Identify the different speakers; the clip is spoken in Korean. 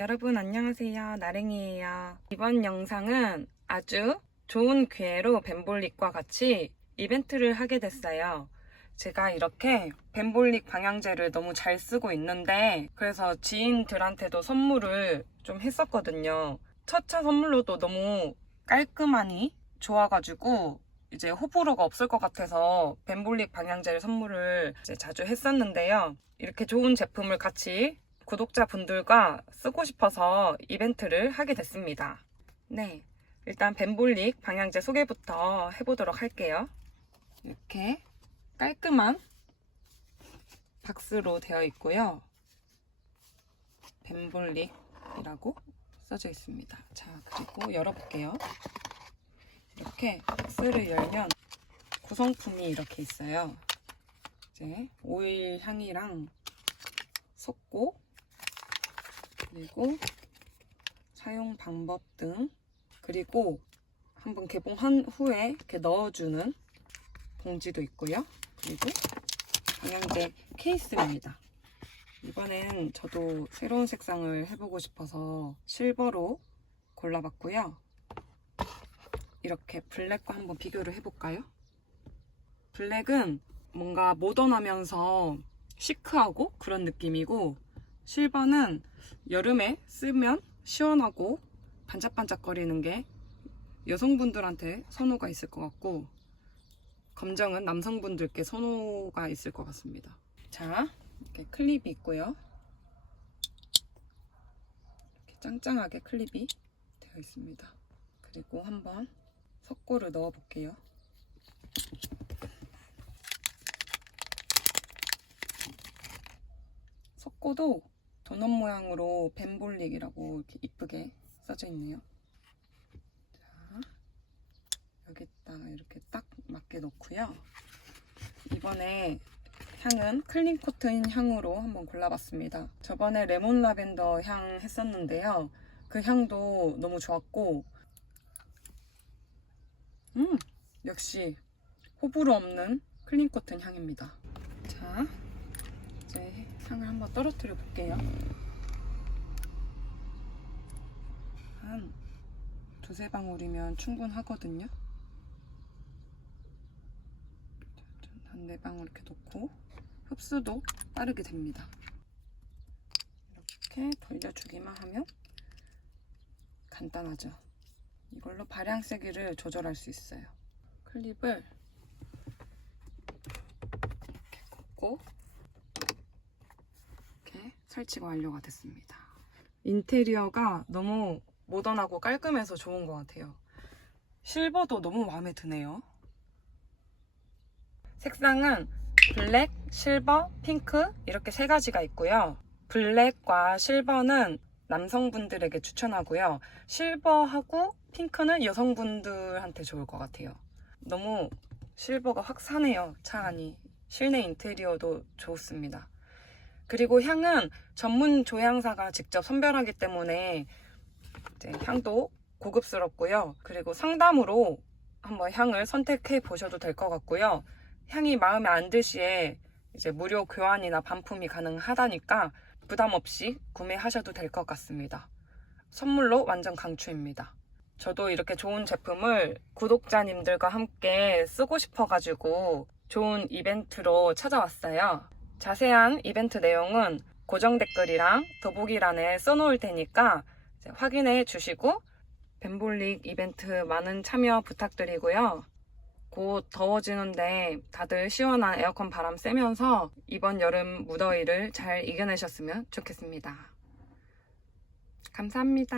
Speaker 1: 여러분 안녕하세요. 나랭이에요. 이번 영상은 아주 좋은 기회로 벤볼릭과 같이 이벤트를 하게 됐어요. 제가 이렇게 벤볼릭 방향제를 너무 잘 쓰고 있는데 그래서 지인들한테도 선물을 좀 했었거든요. 첫 차 선물로도 너무 깔끔하니 좋아가지고 이제 호불호가 없을 것 같아서 벤볼릭 방향제를 선물을 자주 했었는데요. 이렇게 좋은 제품을 같이 구독자분들과 쓰고 싶어서 이벤트를 하게 됐습니다. 네. 일단 벤볼릭 방향제 소개부터 해보도록 할게요. 이렇게 깔끔한 박스로 되어 있고요. 벤볼릭이라고 써져 있습니다. 자, 그리고 열어볼게요. 이렇게 박스를 열면 구성품이 이렇게 있어요. 이제 오일 향이랑 섞고 그리고 사용 방법 등 그리고 한번 개봉한 후에 이렇게 넣어주는 봉지도 있고요. 그리고 방향제 케이스입니다. 이번엔 저도 새로운 색상을 해보고 싶어서 실버로 골라봤고요. 이렇게 블랙과 한번 비교를 해볼까요? 블랙은 뭔가 모던하면서 시크하고 그런 느낌이고 실버는 여름에 쓰면 시원하고 반짝반짝거리는 게 여성분들한테 선호가 있을 것 같고 검정은 남성분들께 선호가 있을 것 같습니다. 자, 이렇게 클립이 있고요. 이렇게 짱짱하게 클립이 되어 있습니다. 그리고 한번 석고를 넣어 볼게요. 석고도 도넛 모양으로 벤볼릭이라고 이렇게 이쁘게 써져 있네요. 자, 여기다 이렇게 딱 맞게 넣고요. 이번에 향은 클린 코튼 향으로 한번 골라봤습니다. 저번에 레몬 라벤더 향 했었는데요. 그 향도 너무 좋았고, 음, 역시 호불호 없는 클린 코튼 향입니다. 자, 이제 향을 한번 떨어뜨려 볼게요. 한 두세 방울이면 충분하거든요. 한 네 방울 이렇게 놓고 흡수도 빠르게 됩니다. 이렇게 돌려주기만 하면 간단하죠. 이걸로 발향 세기를 조절할 수 있어요. 클립을 이렇게 꽂고 설치가 완료가 됐습니다. 인테리어가 너무 모던하고 깔끔해서 좋은 것 같아요. 실버도 너무 마음에 드네요. 색상은 블랙, 실버, 핑크 이렇게 세 가지가 있고요. 블랙과 실버는 남성분들에게 추천하고요. 실버하고 핑크는 여성분들한테 좋을 것 같아요. 너무 실버가 확 사네요. 차 안이. 실내 인테리어도 좋습니다. 그리고 향은 전문 조향사가 직접 선별하기 때문에 향도 고급스럽고요. 그리고 상담으로 한번 향을 선택해 보셔도 될 것 같고요. 향이 마음에 안들 시에 이제 무료 교환이나 반품이 가능하다니까 부담 없이 구매하셔도 될 것 같습니다. 선물로 완전 강추입니다. 저도 이렇게 좋은 제품을 구독자님들과 함께 쓰고 싶어가지고 좋은 이벤트로 찾아왔어요. 자세한 이벤트 내용은 고정 댓글이랑 더보기란에 써놓을 테니까 확인해 주시고 벤볼릭 이벤트 많은 참여 부탁드리고요. 곧 더워지는데 다들 시원한 에어컨 바람 쐬면서 이번 여름 무더위를 잘 이겨내셨으면 좋겠습니다. 감사합니다.